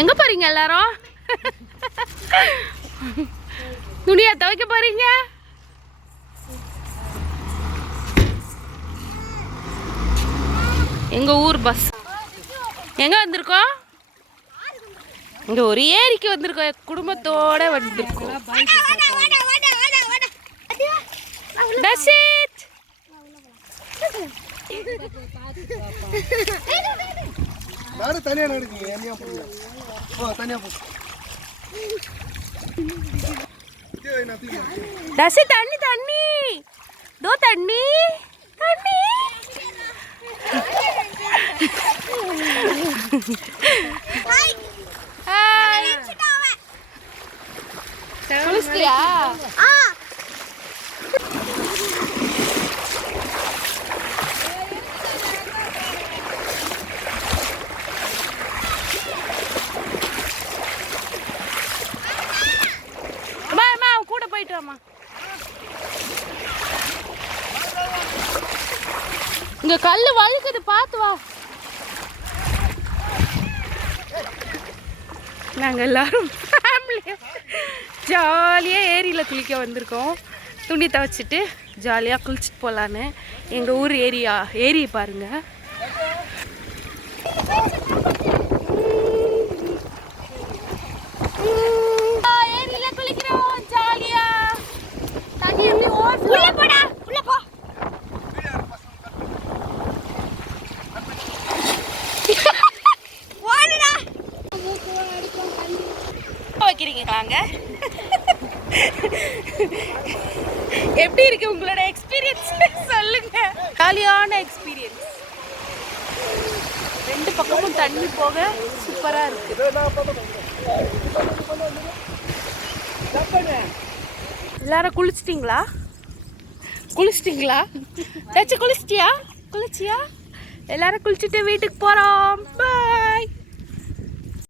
எங்க போறீங்க எல்லாரும்? துணியா துவைக்க போறீங்க? எங்க ஊர் பஸ் எங்க வந்திருக்கோம்? இங்க ஒரு ஏரிக்கு வந்திருக்கோம், குடும்பத்தோட வந்திருக்கோம். தனியா நடக்குங்க, என்னையா போடுங்க. ஓ தனியா போ. தசி தண்ணி தண்ணி தோ தண்ணி தண்ணி. குளிச்சிட்டியா? கூட போயிட்டு வாமா. இங்க கல்லு வழுக்குது, பார்த்து வா. நாங்க எல்லாரும் ஃபேமிலியா ஜாலியா ஏரியில குளிக்க வந்திருக்கோம். துணி துவைச்சிட்டு ஜாலியா குளிச்சுட்டு போலான்னு. எங்க ஊர் ஏரி பாருங்க. ஏரியில குளிக்கிறோம் ஜாலியா. தண்ணி எப்படி ஓடுது. உள்ள போடா, உள்ள போ. ஓடுடா. வைக்கிறீங்களாங்க? எப்படி இருக்கு உங்களோட எக்ஸ்பீரியன்ஸ் சொல்லுங்க. ஜாலியான எக்ஸ்பீரியன்ஸ். ரெண்டு பக்கமும் தண்ணி போக சூப்பரா இருக்கு. எல்லாரும் குளிச்சிட்டிங்களா? குளிச்சிட்டியா? எல்லாரும் குளிச்சுட்டு வீட்டுக்கு போறோம். பாய்.